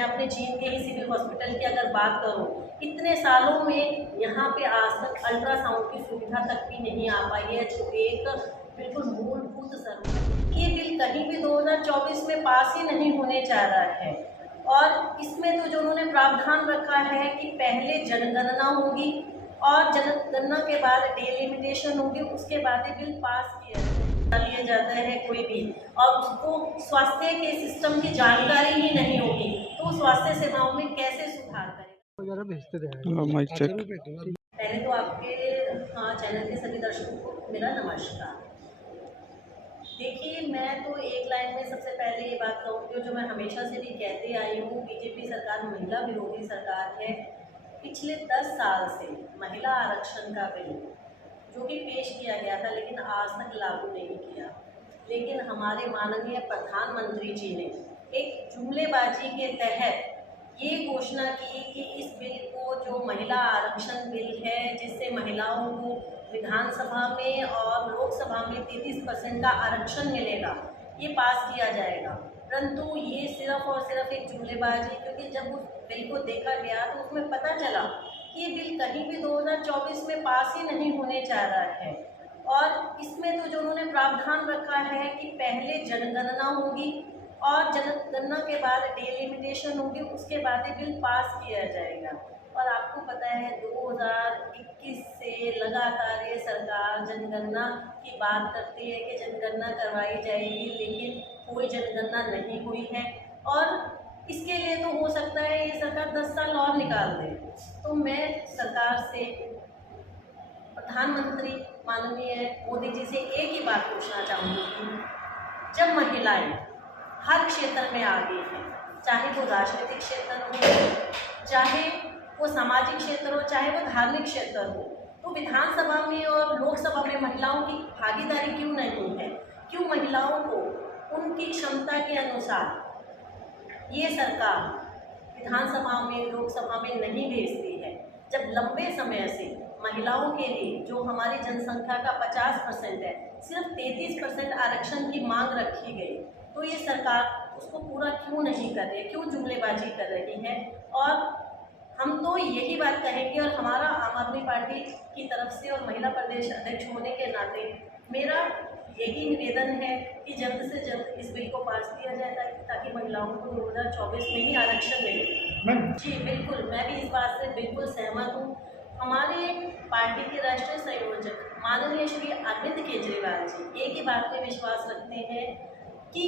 मैं अपने चीन के ही सिविल हॉस्पिटल की अगर बात करूं, इतने सालों में यहाँ पे आज तक अल्ट्रासाउंड की सुविधा तक भी नहीं आ पाई है, जो एक बिल्कुल मूलभूत जरूरत। ये बिल कहीं भी 2024 में पास ही नहीं होने जा रहा है। और इसमें तो जो उन्होंने प्रावधान रखा है कि पहले जनगणना होगी और जनगणना के बाद डिलिमिटेशन होगी, उसके बाद ही बिल पास किया जाता है कोई भी, और उसको स्वास्थ्य के सिस्टम की जानकारी ही नहीं होगी तो स्वास्थ्य सेवाओं में कैसे सुधार करें। पहले तो आपके चैनल के सभी दर्शकों को मेरा नमस्कार। देखिए, मैं तो एक लाइन में सबसे पहले ये बात कहूँगी, जो मैं हमेशा से भी कहते आई हूँ, बीजेपी सरकार महिला विरोधी सरकार है। पिछले 10 साल से महिला आरक्षण का बिल जो कि पेश किया गया था लेकिन आज तक लागू नहीं किया, लेकिन हमारे माननीय प्रधानमंत्री जी ने एक जुमलेबाजी के तहत ये घोषणा की कि इस बिल को, जो महिला आरक्षण बिल है जिससे महिलाओं को विधानसभा में और लोकसभा में 33% का आरक्षण मिलेगा, ये पास किया जाएगा। परंतु ये सिर्फ और सिर्फ एक जुमलेबाजी, क्योंकि जब उस बिल को देखा गया तो उसमें पता चला कि ये बिल कहीं भी 2024 में पास ही नहीं होने जा रहा है। और इसमें तो जो उन्होंने प्रावधान रखा है कि पहले जनगणना होगी और जनगणना के बाद डिलिमिटेशन होगी, उसके बाद ही बिल पास किया जाएगा। और आपको पता है 2021 से लगातार ये सरकार जनगणना की बात करती है कि जनगणना करवाई जाएगी, लेकिन कोई जनगणना नहीं हुई है। और इसके लिए तो हो सकता है ये सरकार 10 साल और निकाल दे। तो मैं सरकार से, प्रधानमंत्री माननीय मोदी जी से एक ही बात पूछना चाहूँगी कि जब महिलाएं हर क्षेत्र में आगे हैं, चाहे वो राजनीतिक क्षेत्र हो, चाहे वो सामाजिक क्षेत्र हो, चाहे वो धार्मिक क्षेत्र हो, तो विधानसभा में और लोकसभा में महिलाओं की भागीदारी क्यों नहीं है? क्यों महिलाओं को उनकी क्षमता के अनुसार ये सरकार विधानसभा में, लोकसभा में नहीं भेजती है? जब लंबे समय से महिलाओं के लिए, जो हमारी जनसंख्या का 50% है, सिर्फ 33% आरक्षण की मांग रखी गई, तो ये सरकार उसको पूरा क्यों नहीं कर रही है? क्यों जुमलेबाजी कर रही है? और हम तो यही बात कहेंगे, और हमारा आम आदमी पार्टी की तरफ से और महिला प्रदेश अध्यक्ष होने के नाते मेरा यही निवेदन है कि जल्द से जल्द इस बिल को पास किया जाए ताकि महिलाओं को 2024 में ही आरक्षण मिले। जी बिल्कुल, मैं भी इस बात से बिल्कुल सहमत हूँ। हमारे पार्टी के राष्ट्रीय संयोजक माननीय श्री अरविंद केजरीवाल जी एक ही बात में विश्वास रखते हैं कि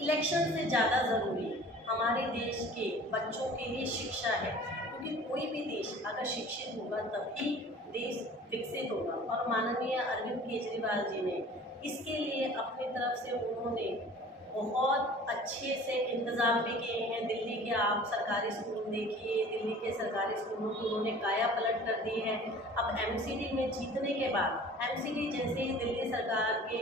इलेक्शन से ज़्यादा ज़रूरी हमारे देश के बच्चों के लिए शिक्षा है, क्योंकि कोई भी देश अगर शिक्षित होगा तभी देश विकसित होगा। और माननीय अरविंद केजरीवाल जी ने इसके लिए अपनी तरफ से उन्होंने बहुत अच्छे से इंतज़ाम भी किए हैं। दिल्ली के आप सरकारी स्कूल देखिए, दिल्ली के सरकारी स्कूलों की उन्होंने काया पलट कर दी है। अब एमसीडी में जीतने के बाद, एमसीडी जैसे ही दिल्ली सरकार के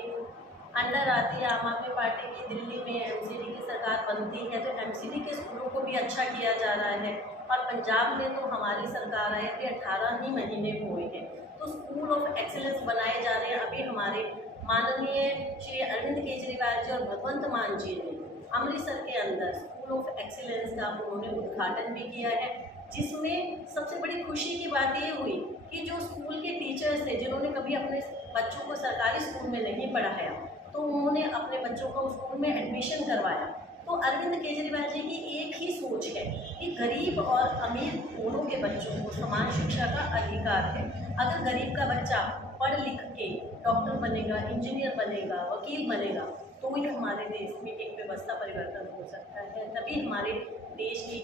अंडर आती है, आम आदमी पार्टी की दिल्ली में एमसीडी की सरकार बनती है, तो एमसीडी के स्कूलों को भी अच्छा किया जा रहा है। और पंजाब में तो हमारी सरकार आई थी, 18 ही महीने हुए हैं, तो स्कूल ऑफ एक्सीलेंस बनाए जा रहे हैं। अभी हमारे माननीय श्री अरविंद केजरीवाल जी और भगवंत मान जी ने अमृतसर के अंदर स्कूल ऑफ एक्सीलेंस का उन्होंने उद्घाटन भी किया है, जिसमें सबसे बड़ी खुशी की बात ये हुई कि जो स्कूल के टीचर्स थे जिन्होंने कभी अपने बच्चों को सरकारी स्कूल में नहीं पढ़ाया, तो उन्होंने अपने बच्चों को स्कूल में एडमिशन करवाया। तो अरविंद केजरीवाल जी की एक ही सोच है कि गरीब और अमीर दोनों के बच्चों को समान शिक्षा का अधिकार है। अगर गरीब का बच्चा पढ़ लिख के डॉक्टर बनेगा, इंजीनियर बनेगा, वकील बनेगा, तो ही हमारे देश में एक व्यवस्था परिवर्तन हो सकता है, तभी हमारे देश की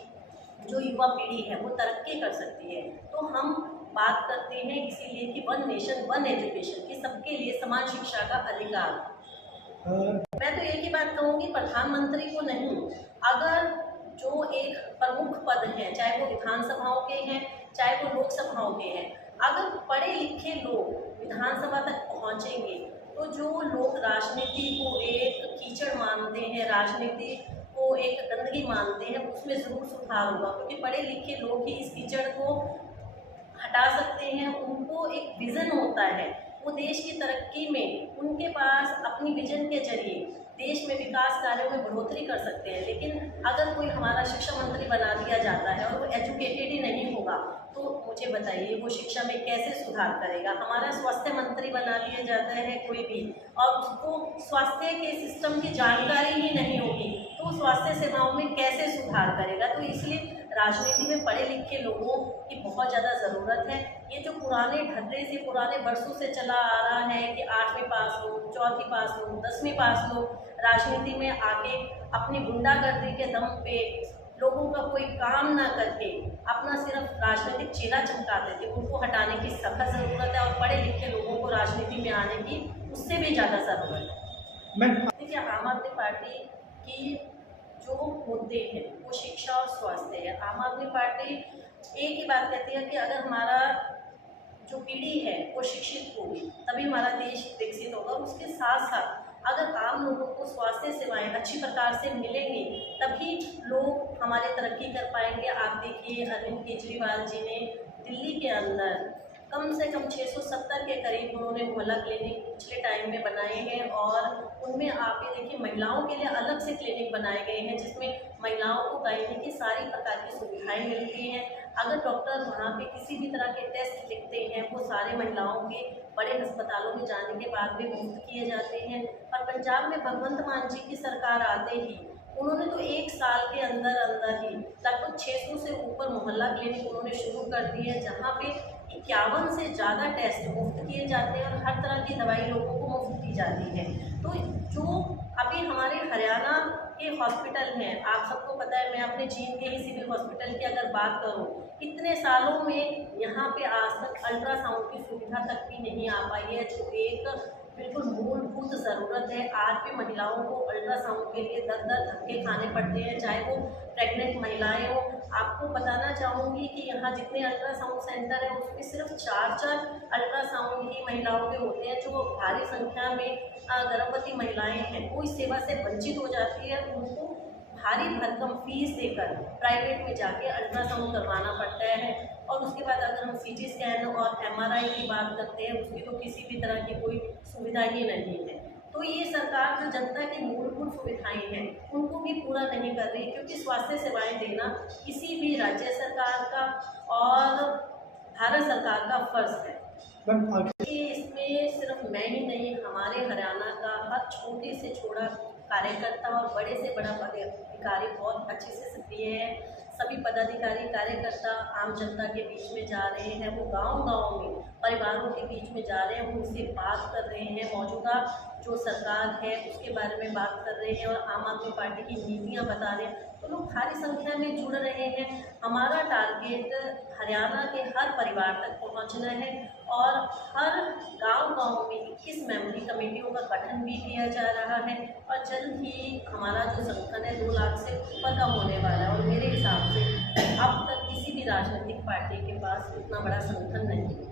जो युवा पीढ़ी है वो तरक्की कर सकती है। तो हम बात करते हैं इसीलिए कि वन नेशन वन एजुकेशन, कि सबके लिए समान शिक्षा का अधिकार। मैं तो एक ही बात कहूँगी, प्रधानमंत्री को नहीं, अगर जो एक प्रमुख पद है, चाहे वो विधानसभाओं के हैं चाहे वो लोकसभाओं के हैं, अगर पढ़े लिखे लोग विधानसभा तक पहुँचेंगे तो जो लोग राजनीति को एक कीचड़ मानते हैं, राजनीति को एक गंदगी मानते हैं, उसमें ज़रूर सुधार होगा, क्योंकि पढ़े लिखे लोग ही इस कीचड़ को हटा सकते हैं। उनको एक विज़न होता है, वो देश की तरक्की में उनके पास अपनी विजन के जरिए देश में विकास कार्यों में बढ़ोतरी कर सकते हैं। लेकिन अगर कोई हमारा शिक्षा मंत्री बना दिया जाता है और वो एजुकेटेड ही नहीं होगा, तो मुझे बताइए वो शिक्षा में कैसे सुधार करेगा। हमारा स्वास्थ्य मंत्री बना दिया जाता है कोई भी, और उसको स्वास्थ्य के सिस्टम की जानकारी ही नहीं होगी, तो वो स्वास्थ्य सेवाओं में कैसे सुधार करेगा। तो इसलिए राजनीति में पढ़े लिखे लोगों की बहुत ज़्यादा ज़रूरत है। ये जो पुराने ढर्रे से पुराने वर्षों से चला आ रहा है कि 8वीं पास लोग, 4वीं पास लोग, 10वीं पास लोग राजनीति में आके अपनी गुंडागर्दी के दम पे लोगों का कोई काम ना करके अपना सिर्फ राजनीतिक चेहरा चमकाते थे, उनको हटाने की सख्त ज़रूरत है और पढ़े लिखे लोगों को राजनीति में आने की उससे भी ज़्यादा ज़रूरत है। देखिए, आम आदमी पार्टी की जो मुद्दे हैं वो शिक्षा और स्वास्थ्य है। आम आदमी पार्टी एक ही बात कहती है कि अगर हमारा जो पीढ़ी है वो शिक्षित होगी तभी हमारा देश विकसित होगा। उसके साथ साथ अगर आम लोगों को स्वास्थ्य सेवाएं अच्छी प्रकार से मिलेंगी तभी लोग हमारे तरक्की कर पाएंगे। आप देखिए, अरविंद केजरीवाल जी ने दिल्ली के अंदर कम से कम 670 के करीब उन्होंने मोहल्ला क्लिनिक पिछले टाइम में बनाए हैं, और उनमें आप ये देखिए महिलाओं के लिए अलग से क्लिनिक बनाए गए हैं जिसमें महिलाओं को गायनी की सारी प्रकार की सुविधाएं मिलती हैं। अगर डॉक्टर वहाँ पे किसी भी तरह के टेस्ट लिखते हैं वो सारे महिलाओं के बड़े अस्पतालों में जाने के बाद भी मुफ्त किए जाते हैं। और पंजाब में भगवंत मान जी की सरकार आते ही उन्होंने तो 1 साल के अंदर अंदर ही लगभग 600 से ऊपर मोहल्ला क्लिनिक उन्होंने शुरू कर दी है, जहाँ पे 51 से ज़्यादा टेस्ट मुफ्त किए जाते हैं और हर तरह की दवाई लोगों को मुफ्त दी जाती है। तो जो अभी हमारे हरियाणा के हॉस्पिटल हैं, आप सबको पता है, मैं अपने जींद के ही सिविल हॉस्पिटल की अगर बात करूं, इतने सालों में यहाँ पे आज तक अल्ट्रासाउंड की सुविधा तक भी नहीं आ पाई है, जो एक बिल्कुल मूलभूत ज़रूरत है। आज भी महिलाओं को अल्ट्रासाउंड के लिए दर दर धक्के खाने पड़ते हैं, चाहे वो प्रेग्नेंट महिलाएं हो। आपको बताना चाहूँगी कि यहाँ जितने अल्ट्रासाउंड सेंटर हैं उसमें सिर्फ 4 अल्ट्रासाउंड ही महिलाओं के होते हैं। जो भारी संख्या में गर्भवती महिलाएं हैं वो इस सेवा से वंचित हो जाती है, उनको भारी भरकम फीस देकर प्राइवेट में जाके अल्ट्रासाउंड करवाना पड़ता है। और उसके बाद अगर हम CT स्कैन और MRI की बात करते हैं, उसकी तो किसी भी तरह की कोई सुविधा ही नहीं है। तो ये सरकार जो जनता की मूलभूत सुविधाएं हैं उनको भी पूरा नहीं कर रही, क्योंकि स्वास्थ्य सेवाएं देना किसी भी राज्य सरकार का और भारत सरकार का फर्ज है। इसमें सिर्फ मैं ही नहीं, हमारे हरियाणा का हर छोटे से छोटा कार्यकर्ता और बड़े से बड़ा पदाधिकारी बहुत अच्छे से सक्रिय है। सभी पदाधिकारी कार्यकर्ता आम जनता के बीच में जा रहे हैं, वो गांव-गांव में परिवारों के बीच में जा रहे हैं, उनसे बात कर रहे हैं, मौजूदा जो सरकार है उसके बारे में बात कर रहे हैं और आम आदमी पार्टी की नीतियां बता रहे हैं। तो लोग भारी संख्या में जुड़ रहे हैं। हमारा टारगेट हरियाणा के हर परिवार तक पहुंचना है और हर गांव-गांव में 21 मेंबरी कमेटियों का गठन भी किया जा रहा है और जल्द ही हमारा जो संगठन है 2 लाख से ऊपर का होने वाला है। और मेरे हिसाब से अब तक किसी भी राजनीतिक पार्टी के पास इतना बड़ा संगठन नहीं है।